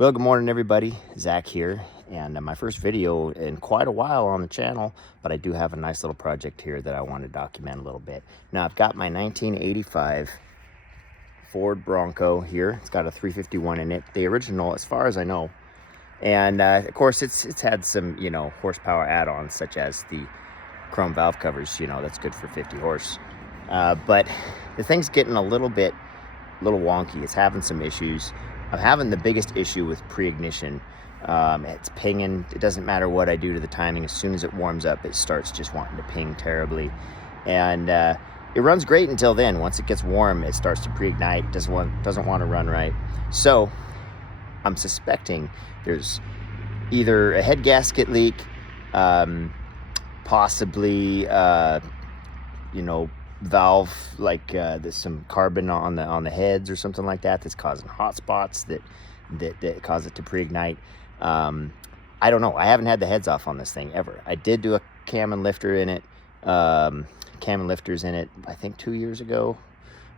Well, good morning, everybody. Zach here, and my first video in quite a while on the channel, but I do have a nice little project here that I want to document a little bit. Now, I've got my 1985 Ford Bronco here. It's got a 351 in it, the original as far as I know. And of course, it's had some, horsepower add-ons such as the chrome valve covers, that's good for 50 horse. But the thing's getting a little wonky. It's having some issues. I'm having the biggest issue with pre-ignition. It's pinging. It doesn't matter what I do to the timing. As soon as it warms up, it starts just wanting to ping terribly. And it runs great until then. Once it gets warm, it starts to pre-ignite. Doesn't want to run right. So I'm suspecting there's either a head gasket leak, possibly, valve, like there's some carbon on the heads or something like that that's causing hot spots that cause it to pre-ignite. I don't know. I haven't had the heads off on this thing ever. I did do a cam and lifter in it, cam and lifters in it, I think 2 years ago,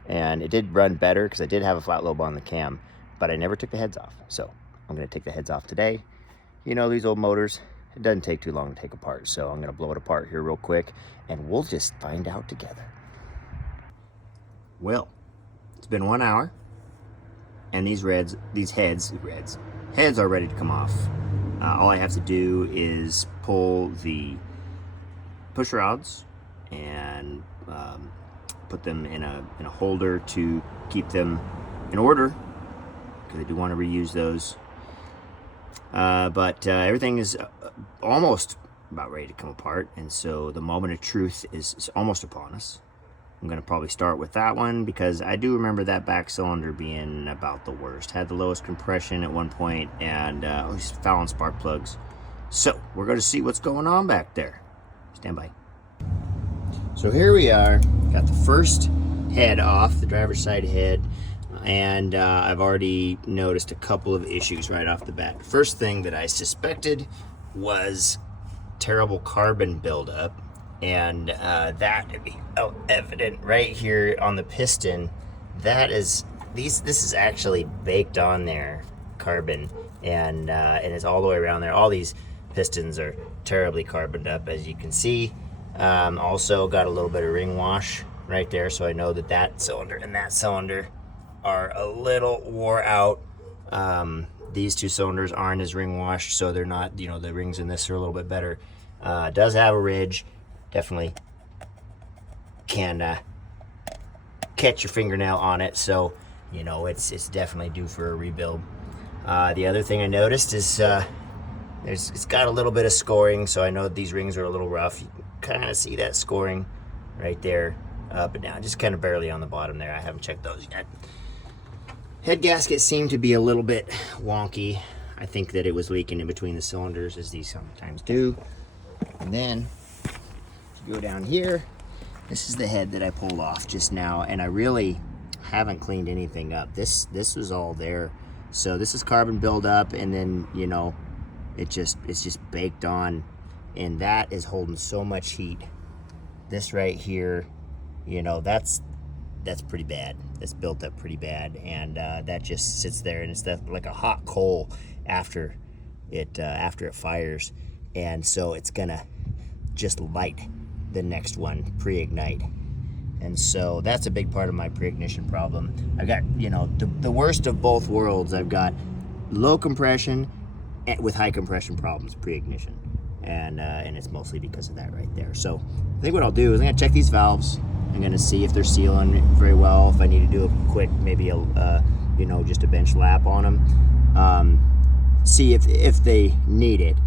and it did run better because I did have a flat lobe on the cam, but I never took the heads off. So I'm going to take the heads off today. These old motors, it doesn't take too long to take apart, so I'm going to blow it apart here real quick and we'll just find out together. Well, it's been 1 hour, and these heads are ready to come off. All I have to do is pull the push rods and put them in a holder to keep them in order, because I do want to reuse those. But everything is almost about ready to come apart, and so the moment of truth is almost upon us. I'm going to probably start with that one because I do remember that back cylinder being about the worst. Had the lowest compression at one point and always fouling spark plugs. So we're going to see what's going on back there. Stand by. So here we are. Got the first head off, the driver's side head, and I've already noticed a couple of issues right off the bat. First thing that I suspected was terrible carbon buildup. And that would be evident right here on the piston. This is actually baked on there, carbon, and it's all the way around there. All these pistons are terribly carboned up, as you can see. Also got a little bit of ring wash right there, so I know that cylinder and that cylinder are a little wore out. These two cylinders aren't as ring washed, so they're not, the rings in this are a little bit better. It does have a ridge. Definitely can catch your fingernail on it, so it's definitely due for a rebuild. The other thing I noticed is it's got a little bit of scoring, so I know these rings are a little rough. You can kind of see that scoring right there, up and down, just kind of barely on the bottom there. I haven't checked those yet. Head gaskets seem to be a little bit wonky. I think that it was leaking in between the cylinders, as these sometimes do. And then go down here. This is the head that I pulled off just now, and I really haven't cleaned anything up. This was all there, so this is carbon buildup, and then it's just baked on, and that is holding so much heat. This right here, that's pretty bad. That's built up pretty bad, and that just sits there, and it's like a hot coal after it fires, and so it's gonna just light the next one, pre-ignite. And so that's a big part of my pre-ignition problem. I've got the worst of both worlds. I've got low compression with high compression problems, pre-ignition, and it's mostly because of that right there. So I think what I'll do is I'm gonna check these valves. I'm gonna see if they're sealing very well, if I need to do a quick, maybe just a bench lap on them, see if they need it.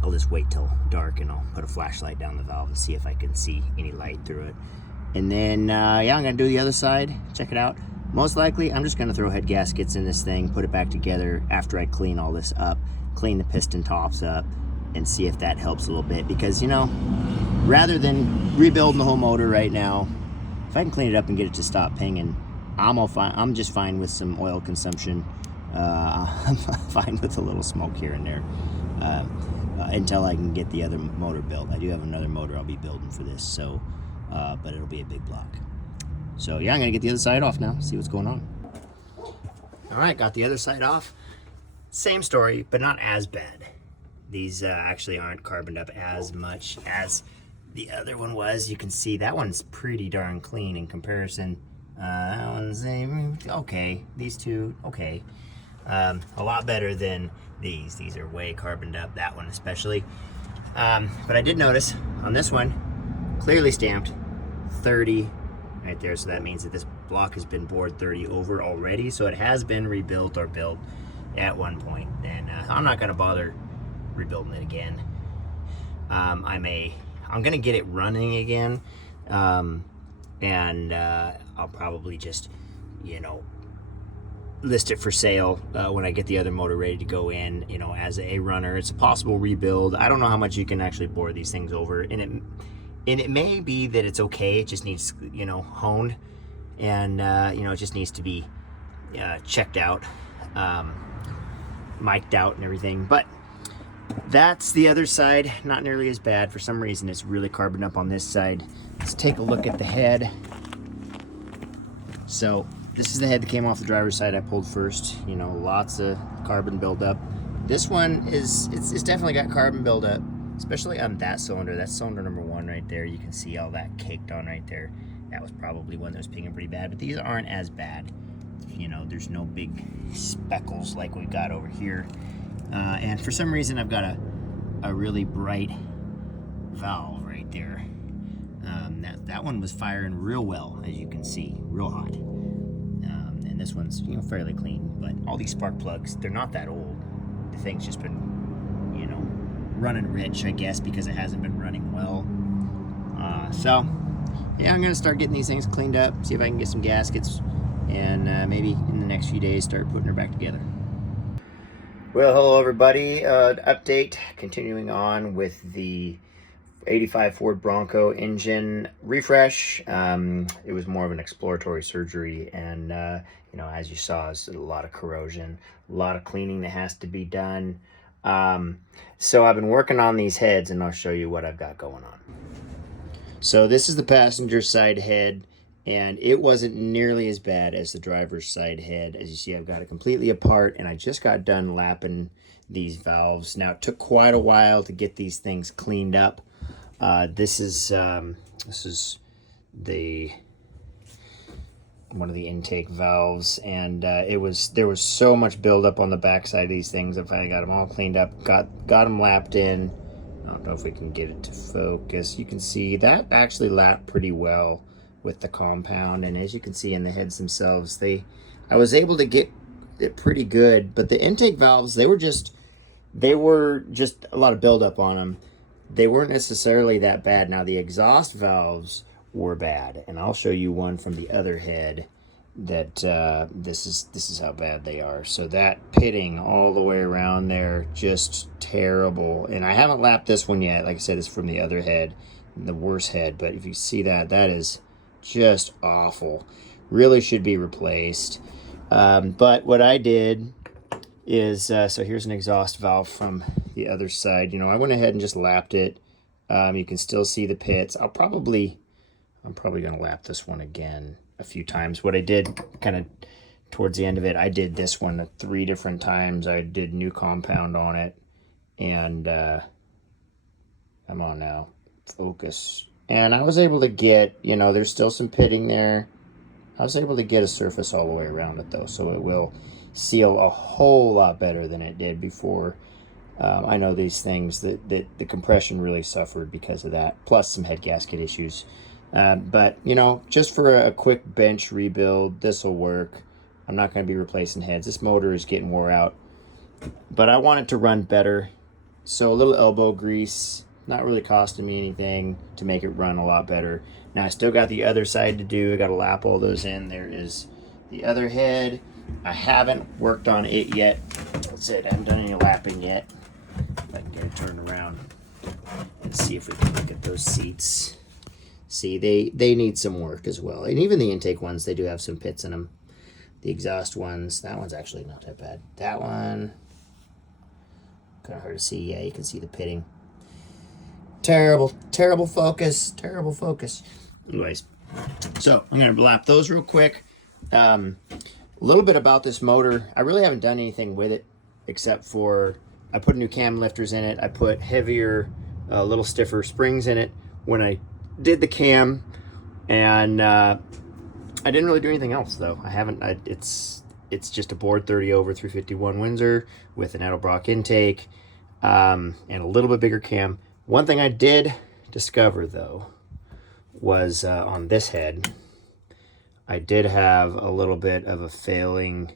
I'll just wait till dark and I'll put a flashlight down the valve and see if I can see any light through it. And then, I'm gonna do the other side, check it out. Most likely, I'm just gonna throw head gaskets in this thing, put it back together after I clean all this up, clean the piston tops up, and see if that helps a little bit. Because, rather than rebuilding the whole motor right now, if I can clean it up and get it to stop pinging, I'm just fine with some oil consumption. I'm fine with a little smoke here and there. Until I can get the other motor built. I do have another motor I'll be building for this, so but it'll be a big block. So yeah, I'm gonna get the other side off now, see what's going on. All right, got the other side off. Same story, but not as bad. These actually aren't carboned up as much as the other one was. You can see that one's pretty darn clean in comparison. That one's okay. These two, okay. A lot better than these. These are way carboned up, that one especially. But I did notice on this one, clearly stamped 30 right there. So that means that this block has been bored 30 over already. So it has been rebuilt or built at one point. And I'm not gonna bother rebuilding it again. I'm gonna get it running again. And I'll probably just, you know, list it for sale when I get the other motor ready to go in, you know, as a runner. It's a possible rebuild. I don't know how much you can actually bore these things over, and it may be that it's okay. It just needs, you know, honed, and you know, it just needs to be checked out, mic'd out and everything. But that's the other side, not nearly as bad. For some reason it's really carboned up on this side. Let's take a look at the head. So this is the head that came off the driver's side I pulled first. You know, lots of carbon buildup. This one it's definitely got carbon buildup, especially on that cylinder. That's cylinder number 1 right there. You can see all that caked on right there. That was probably one that was pinging pretty bad, but these aren't as bad. You know, there's no big speckles like we've got over here. And for some reason I've got a really bright valve right there. That one was firing real well, as you can see, real hot. And this one's, you know, fairly clean. But all these spark plugs, they're not that old. The thing's just been, you know, running rich, I guess, because it hasn't been running well. So yeah, I'm gonna start getting these things cleaned up, see if I can get some gaskets, and maybe in the next few days start putting her back together. Well, hello everybody. Update, continuing on with the 85 Ford Bronco engine refresh. It was more of an exploratory surgery, and you know, as you saw, it's a lot of corrosion, a lot of cleaning that has to be done. So I've been working on these heads, and I'll show you what I've got going on. So this is the passenger side head, and it wasn't nearly as bad as the driver's side head. As you see, I've got it completely apart, and I just got done lapping these valves. Now, it took quite a while to get these things cleaned up. This is the one of the intake valves, and there was so much buildup on the backside of these things. I finally got them all cleaned up, got them lapped in. I don't know if we can get it to focus. You can see that actually lapped pretty well with the compound, and as you can see in the heads themselves, I was able to get it pretty good. But the intake valves, they were just a lot of buildup on them. They weren't necessarily that bad. Now the exhaust valves were bad, and I'll show you one from the other head that this is how bad they are. So that pitting all the way around there, just terrible. And I haven't lapped this one yet. Like I said, it's from the other head, the worst head. But if you see that is just awful. Really should be replaced. But what I did is, so here's an exhaust valve from the other side. You know, I went ahead and just lapped it. You can still see the pits. I'm probably going to lap this one again a few times. What I did kind of towards the end of it, I did this one 3 different times. I did new compound on it, and come on now, focus. And I was able to get, you know, there's still some pitting there. I was able to get a surface all the way around it though, so it will seal a whole lot better than it did before. I know these things, that the compression really suffered because of that, plus some head gasket issues. But, you know, just for a quick bench rebuild, this will work. I'm not going to be replacing heads. This motor is getting wore out, but I want it to run better. So a little elbow grease, not really costing me anything to make it run a lot better. Now I still got the other side to do. I got to lap all those in. There is the other head. I haven't worked on it yet. That's it. I haven't done any lapping yet. If I can get it turned around and see if we can look at those seats. See, they need some work as well. And even the intake ones, they do have some pits in them. The exhaust ones, that one's actually not that bad. That one, kind of hard to see. Yeah, you can see the pitting. Terrible focus. Terrible focus. Anyways, so I'm going to lap those real quick. A little bit about this motor. I really haven't done anything with it except for I put new cam lifters in it. I put heavier, little stiffer springs in it when I did the cam, and I didn't really do anything else though. I haven't. It's just a bored 30 over 351 Windsor with an Edelbrock intake and a little bit bigger cam. One thing I did discover though was on this head, I did have a little bit of a failing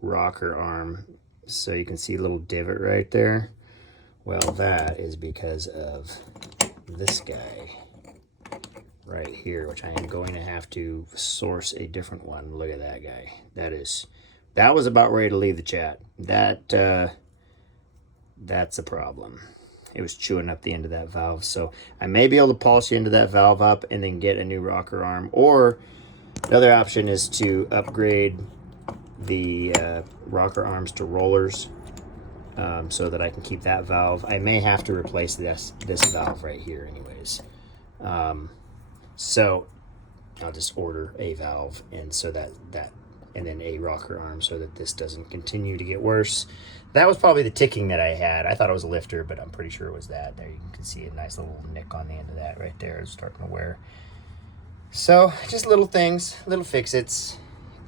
rocker arm. So you can see a little divot right there. Well, that is because of this guy right here, which I am going to have to source a different one. Look at that guy. That was about ready to leave the chat. That's a problem. It was chewing up the end of that valve. So I may be able to polish the end of that valve up and then get a new rocker arm. Or another option is to upgrade the rocker arms to rollers so that I can keep that valve. I may have to replace this valve right here anyways. So I'll just order a valve and so that and then a rocker arm so that this doesn't continue to get worse. That was probably the ticking that I had. I thought it was a lifter, but I'm pretty sure it was that. There you can see a nice little nick on the end of that right there. It's starting to wear. So just little things, little fix-its.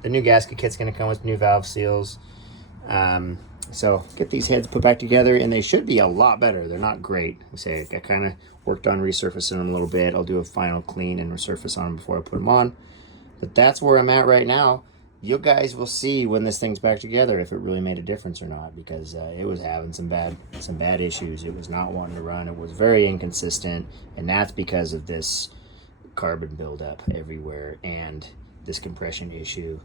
The new gasket kit's going to come with new valve seals. So get these heads put back together, and they should be a lot better. They're not great. I kind of worked on resurfacing them a little bit. I'll do a final clean and resurface on them before I put them on. But that's where I'm at right now. You guys will see when this thing's back together if it really made a difference or not, because it was having some bad issues. It was not wanting to run. It was very inconsistent, and that's because of this carbon buildup everywhere and this compression issue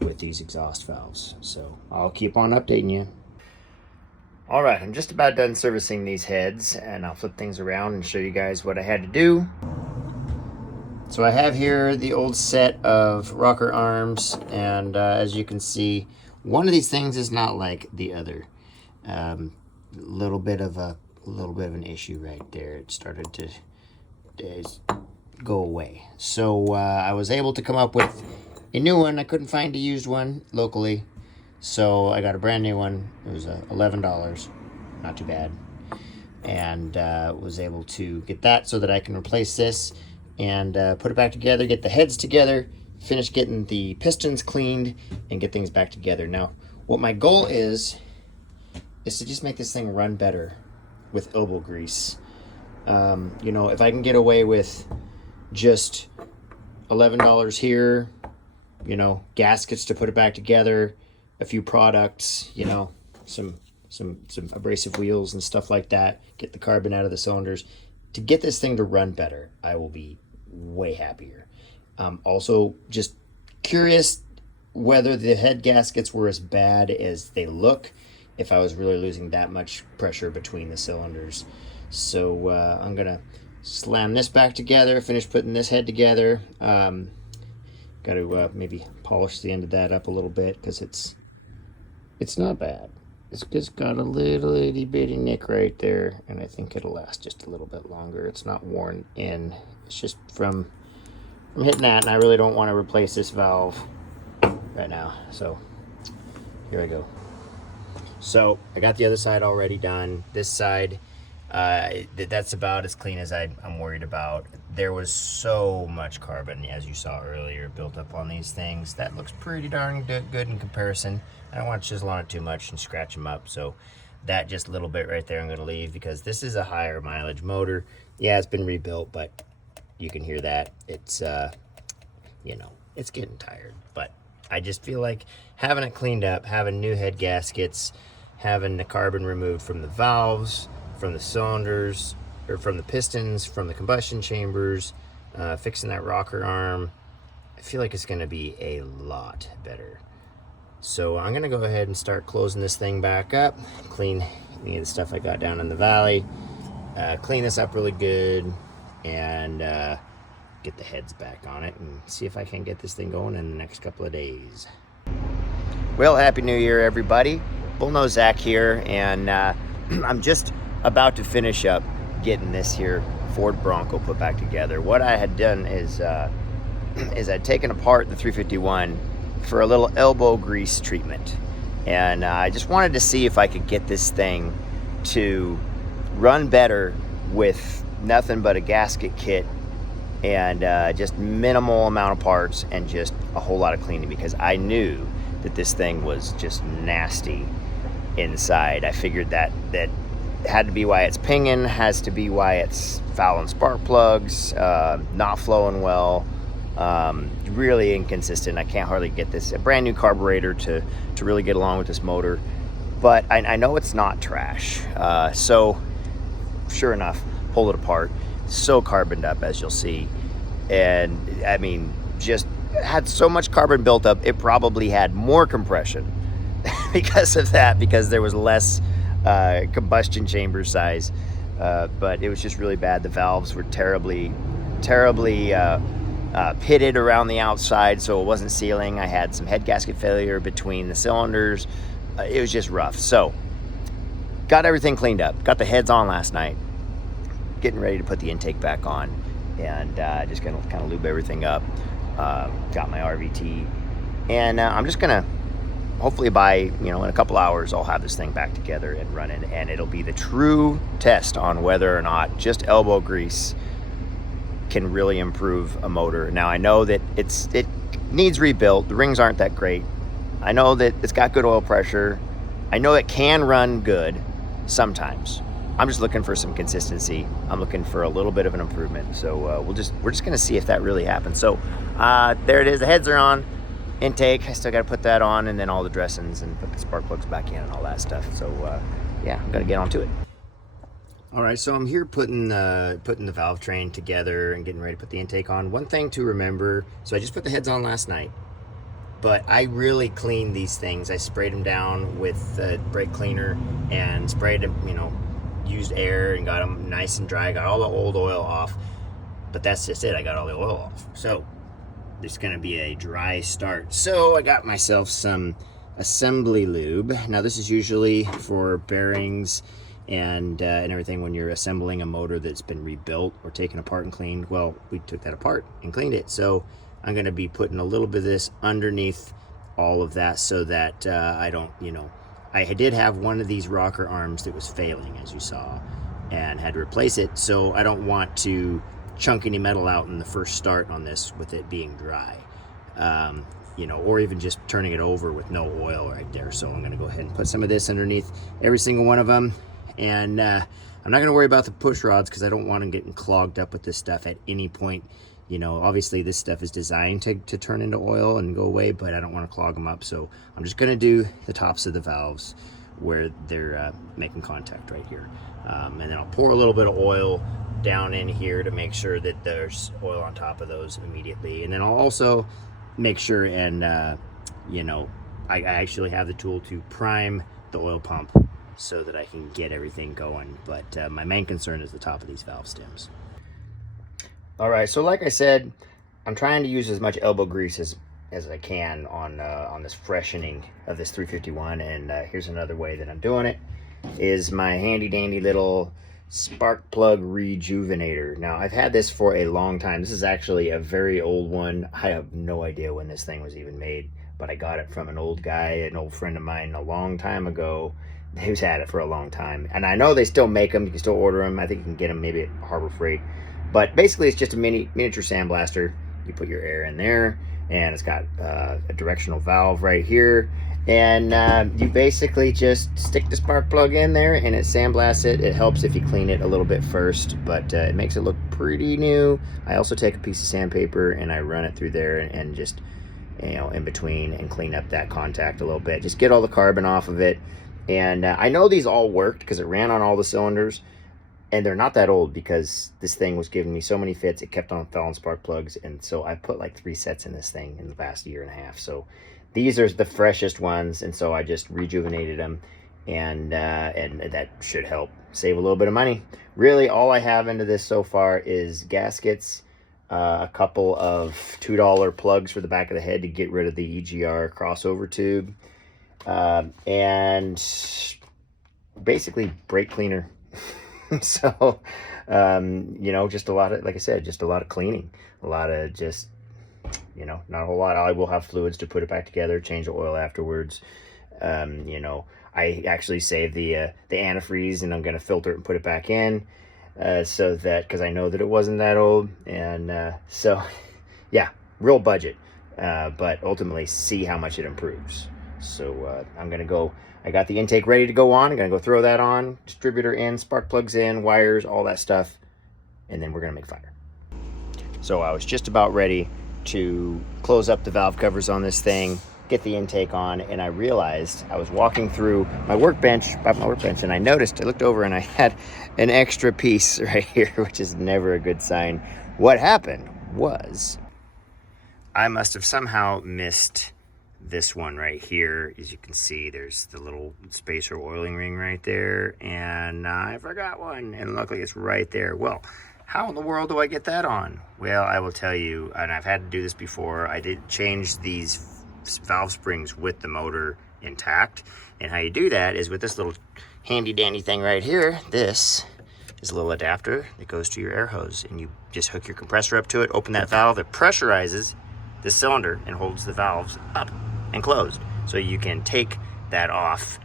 with these exhaust valves. So I'll keep on updating you. All right, I'm just about done servicing these heads, and I'll flip things around and show you guys what I had to do. So I have here the old set of rocker arms, and as you can see, one of these things is not like the other. Little bit of an issue right there. It started to go away. So I was able to come up with a new one. I couldn't find a used one locally, so I got a brand new one. It was $11, not too bad, and was able to get that so that I can replace this and put it back together, get the heads together, finish getting the pistons cleaned, and get things back together. Now, what my goal is to just make this thing run better with elbow grease. You know, if I can get away with just $11 here, you know, gaskets to put it back together, a few products, you know, some abrasive wheels and stuff like that, get the carbon out of the cylinders. To get this thing to run better, I will be way happier. Also, just curious whether the head gaskets were as bad as they look, if I was really losing that much pressure between the cylinders. So I'm gonna slam this back together, finish putting this head together. Got to maybe polish the end of that up a little bit, because it's not bad. It's just got a little itty bitty nick right there, and I think it'll last just a little bit longer. It's not worn in. It's just from hitting that, and I really don't want to replace this valve right now. So here I go. So I got the other side already done. This side, that's about as clean as I'm worried about. There was so much carbon, as you saw earlier, built up on these things. That looks pretty darn good in comparison. I don't want to chisel on it too much and scratch them up. So that just a little bit right there I'm going to leave, because this is a higher mileage motor. Yeah, it's been rebuilt, but you can hear that. It's, you know, it's getting tired. But I just feel like having it cleaned up, having new head gaskets, having the carbon removed from the valves, from the cylinders, or from the pistons, from the combustion chambers, fixing that rocker arm, I feel like it's going to be a lot better. So I'm going to go ahead and start closing this thing back up, clean any of the stuff I got down in the valley, clean this up really good, and get the heads back on it and see if I can get this thing going in the next couple of days. Well, Happy New Year, everybody. Bullnose Zach here, and I'm just about to finish up getting this here Ford Bronco put back together. What I had done is I'd taken apart the 351 for a little elbow grease treatment. And I just wanted to see if I could get this thing to run better with nothing but a gasket kit and just minimal amount of parts and just a whole lot of cleaning, because I knew that this thing was just nasty inside. I figured that had to be why it's pinging, has to be why it's fouling spark plugs, not flowing well, really inconsistent. I can't hardly get this, a brand new carburetor to really get along with this motor, but I know it's not trash. So sure enough, pull it apart, so carboned up, as you'll see. And I mean, just had so much carbon built up, it probably had more compression because of that, because there was less combustion chamber size. But it was just really bad. The valves were terribly pitted around the outside, so it wasn't sealing. I had some head gasket failure between the cylinders. It was just rough. So got everything cleaned up, got the heads on last night, getting ready to put the intake back on, and just gonna kind of lube everything up. Got my RVT, and I'm just gonna hopefully in a couple hours I'll have this thing back together and running, and it'll be the true test on whether or not just elbow grease can really improve a motor. Now I know that it needs rebuilt. The rings aren't that great. I know that it's got good oil pressure. I know it can run good sometimes. I'm just looking for some consistency. I'm looking for a little bit of an improvement. So we're just gonna see if that really happens. So there it is. The heads are on. Intake, I still got to put that on, and then all the dressings and put the spark plugs back in and all that stuff. So yeah, I'm gonna get on to it. All right, so I'm here putting the valve train together and getting ready to put the intake on. One thing to remember, so I just put the heads on last night, but I really cleaned these things. I sprayed them down with brake cleaner and sprayed them, used air and got them nice and dry, got all the old oil off. But that's just it, I got all the oil off. So it's gonna be a dry start. So I got myself some assembly lube. Now this is usually for bearings and everything when you're assembling a motor that's been rebuilt or taken apart and cleaned. Well, we took that apart and cleaned it, so I'm gonna be putting a little bit of this underneath all of that so that I don't, I did have one of these rocker arms that was failing, as you saw, and had to replace it. So I don't want to chunk any metal out in the first start on this with it being dry, or even just turning it over with no oil right there. So I'm gonna go ahead and put some of this underneath every single one of them, and I'm not gonna worry about the push rods because I don't want them getting clogged up with this stuff at any point. Obviously this stuff is designed to turn into oil and go away, but I don't want to clog them up. So I'm just gonna do the tops of the valves where they're making contact right here, and then I'll pour a little bit of oil down in here to make sure that there's oil on top of those immediately. And then I'll also make sure and I actually have the tool to prime the oil pump so that I can get everything going. But my main concern is the top of these valve stems. All right, so like I said, I'm trying to use as much elbow grease as I can on this freshening of this 351. And here's another way that I'm doing it, is my handy dandy little spark plug rejuvenator. Now I've had this for a long time. This is actually a very old one. I have no idea when this thing was even made, but I got it from an old guy, an old friend of mine a long time ago, who's had it for a long time. And I know they still make them. You can still order them. I think you can get them maybe at Harbor Freight. But basically it's just a miniature sandblaster. You put your air in there, and it's got a directional valve right here. And you basically just stick the spark plug in there and it sandblasts it. It helps if you clean it a little bit first, but it makes it look pretty new. I also take a piece of sandpaper and I run it through there and just, in between, and clean up that contact a little bit. Just get all the carbon off of it. And I know these all worked because it ran on all the cylinders, and they're not that old because this thing was giving me so many fits. It kept on fouling spark plugs, and so I put like 3 sets in this thing in the past year and a half. So these are the freshest ones, and so I just rejuvenated them, and that should help save a little bit of money. Really, all I have into this so far is gaskets, a couple of $2 plugs for the back of the head to get rid of the EGR crossover tube, and basically brake cleaner. So, just a lot of, like I said, just a lot of cleaning, a lot of just you know, not a whole lot. I will have fluids to put it back together, change the oil afterwards. You know, I actually saved the antifreeze, and I'm going to filter it and put it back in, so that, because I know that it wasn't that old. And so yeah, real budget, but ultimately see how much it improves. So I'm going to go, I got the intake ready to go on. I'm going to go throw that on, distributor in, spark plugs in, wires, all that stuff, and then we're going to make fire. So I was just about ready to close up the valve covers on this thing, get the intake on, and I realized I was walking through my workbench, and I noticed, I looked over and I had an extra piece right here, which is never a good sign. What happened was I must have somehow missed this one right here. As you can see, there's the little spacer oiling ring right there, and I forgot one, and luckily it's right there. Well, how in the world do I get that on? Well, I will tell you, and I've had to do this before. I did change these valve springs with the motor intact, and how you do that is with this little handy dandy thing right here. This is a little adapter that goes to your air hose, and you just hook your compressor up to it, open that valve, it pressurizes the cylinder and holds the valves up and closed. So you can take that off,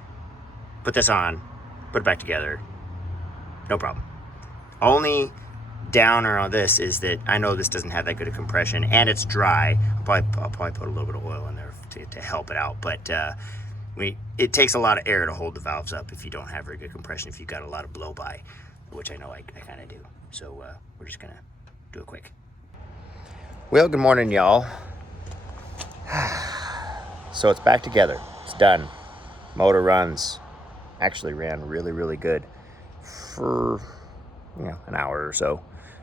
put this on, put it back together, no problem. Only downer on this is that I know this doesn't have that good of compression, and it's dry. I'll probably put a little bit of oil in there to help it out, but it takes a lot of air to hold the valves up if you don't have very good compression, if you've got a lot of blow by, which I know I kind of do. So we're just gonna do it quick. Well, good morning, y'all. So it's back together, it's done. Motor runs, actually ran really good for, you know, an hour or so.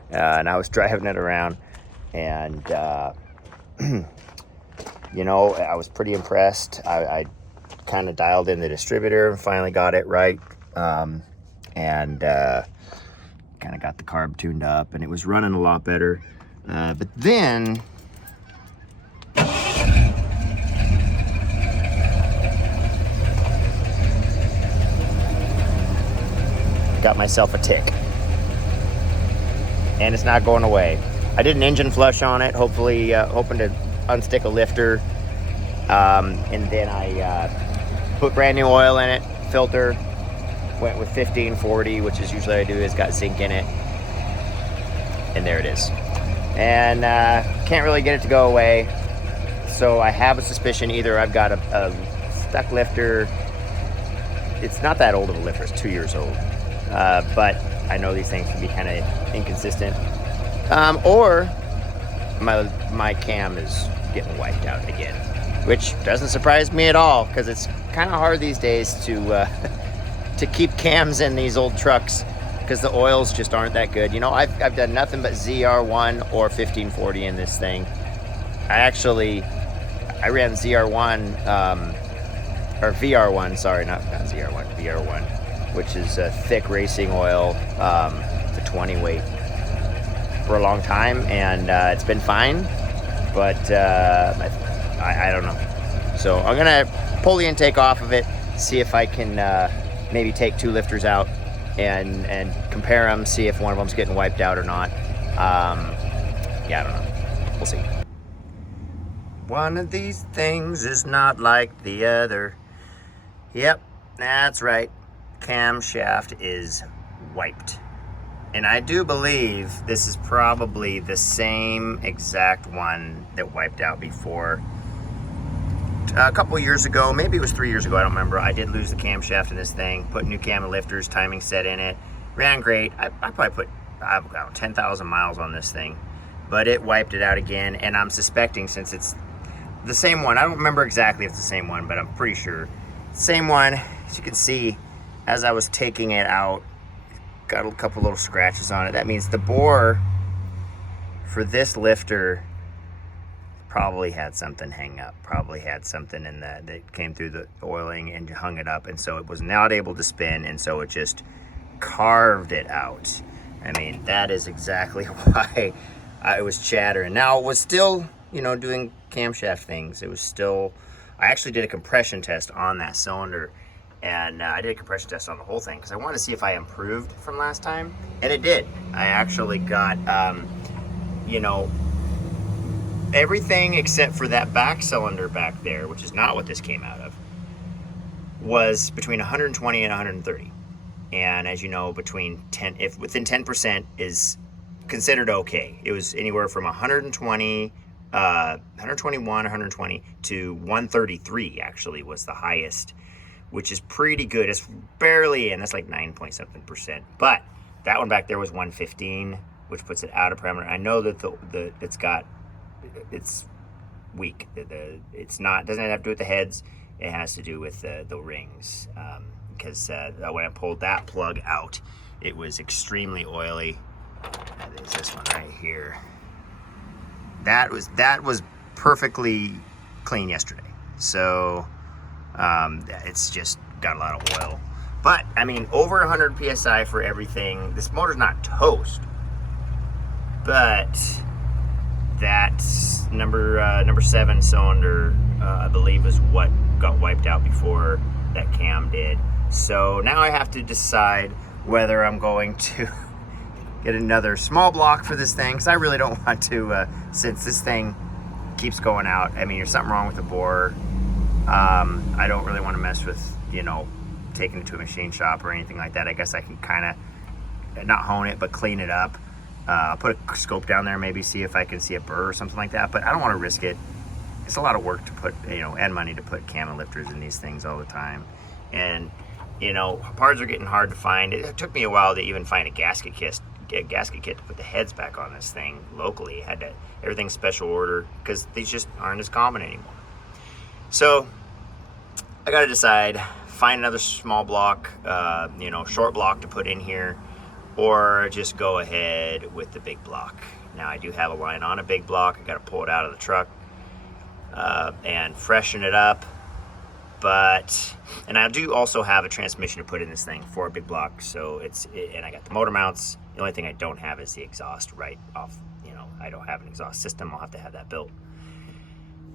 And I was driving it around, and you know, I was pretty impressed. I kind of dialed in the distributor and finally got it right, and kind of got the carb tuned up, and it was running a lot better. But then got myself a tick, and it's not going away. I did an engine flush on it, hopefully hoping to unstick a lifter, and then I put brand new oil in it, filter, went with 1540, which is usually I do, it's got zinc in it, and there it is. And can't really get it to go away, so I have a suspicion either I've got a stuck lifter. It's not that old of a lifter, it's 2 years old, but I know these things can be kind of inconsistent, or my cam is getting wiped out again, which doesn't surprise me at all, because it's kind of hard these days to keep cams in these old trucks, because the oils just aren't that good. You know, I've done nothing but ZR1 or 1540 in this thing. I ran ZR1, or VR1, sorry, not ZR1, VR1, which is a thick racing oil, the 20 weight, for a long time, and it's been fine, but I don't know. So I'm gonna pull the intake off of it, see if I can maybe take 2 lifters out and compare them, see if one of them's getting wiped out or not. Yeah, I don't know. We'll see. One of these things is not like the other. Yep, that's right. Camshaft is wiped. And I do believe this is probably the same exact one that wiped out before. A couple years ago, maybe it was 3 years ago, I don't remember, I did lose the camshaft in this thing, put new cam lifters, timing set in it, ran great. I probably put, I don't know, 10,000 miles on this thing, but it wiped it out again, and I'm suspecting, since it's the same one, I don't remember exactly if it's the same one, but I'm pretty sure. Same one. As you can see, as I was taking it out, got a couple little scratches on it. That means the bore for this lifter probably had something hang up, probably had something in that came through the oiling and hung it up, and so it was not able to spin, and so it just carved it out. I mean, that is exactly why I was chattering. Now, it was still, you know, doing camshaft things. It was still, I actually did a compression test on that cylinder, and I did a compression test on the whole thing because I wanted to see if I improved from last time, and it did. I actually got, you know, everything except for that back cylinder back there, which is not what this came out of, was between 120 and 130. And as you know, between 10, if within 10% is considered okay. It was anywhere from 120, 121, 120 to 133 actually was the highest, which is pretty good. It's barely in, that's like 9 point something percent. But that one back there was 115, which puts it out of parameter. I know that it's weak. It's not, doesn't have to do with the heads. It has to do with the rings. Because when I pulled that plug out, it was extremely oily. There's this one right here. That was perfectly clean yesterday. So it's just got a lot of oil. But I mean, over 100 psi for everything. This motor's not toast, but that number 7 cylinder, I believe, is what got wiped out before that cam did. So now I have to decide whether I'm going to get another small block for this thing, because I really don't want to, since this thing keeps going out. I mean, there's something wrong with the bore. I don't really want to mess with, you know, taking it to a machine shop or anything like that. I guess I can kind of not hone it, but clean it up. Put a scope down there, maybe see if I can see a burr or something like that, but I don't want to risk it. It's a lot of work to put, you know, and money to put cam and lifters in these things all the time. And, you know, parts are getting hard to find. It took me a while to even find a gasket kit to put the heads back on this thing locally. Had to, everything's special order, because these just aren't as common anymore. So I got to decide, find another small block, you know, short block to put in here, or just go ahead with the big block. Now I do have a line on a big block. I got to pull it out of the truck and freshen it up. And I do also have a transmission to put in this thing for a big block. So and I got the motor mounts. The only thing I don't have is the exhaust right off. You know, I don't have an exhaust system. I'll have to have that built.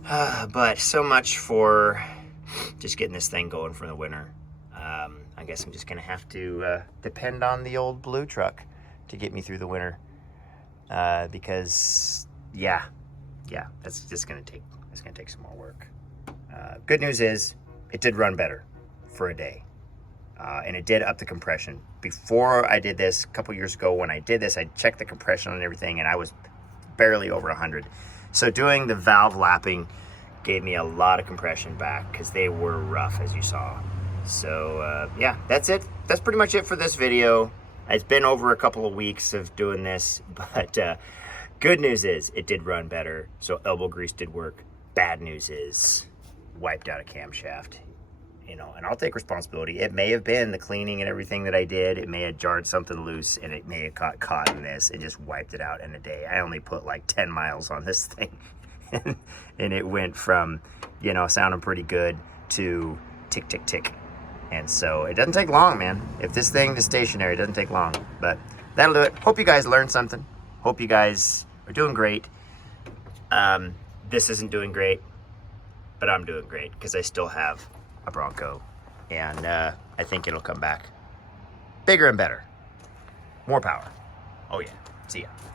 But so much for just getting this thing going for the winter. I guess I'm just gonna have to depend on the old blue truck to get me through the winter, because yeah, that's just gonna take some more work. Good news is it did run better for a day, and it did up the compression. Before I did this, a couple years ago when I did this, I checked the compression and everything, and I was barely over 100. So doing the valve lapping gave me a lot of compression back, because they were rough, as you saw. So yeah, that's it. That's pretty much it for this video. It's been over a couple of weeks of doing this, but good news is it did run better, so elbow grease did work. Bad news is wiped out a camshaft, you know, and I'll take responsibility. It may have been the cleaning and everything that I did. It may have jarred something loose, and it may have got caught in this and just wiped it out in a day. I only put like 10 miles on this thing, and it went from, you know, sounding pretty good to tick, tick, tick. And so it doesn't take long, man. If this thing is stationary, it doesn't take long. But that'll do it. Hope you guys learned something. Hope you guys are doing great. This isn't doing great, but I'm doing great, because I still have a Bronco, and I think it'll come back bigger and better. More power. Oh yeah. See ya.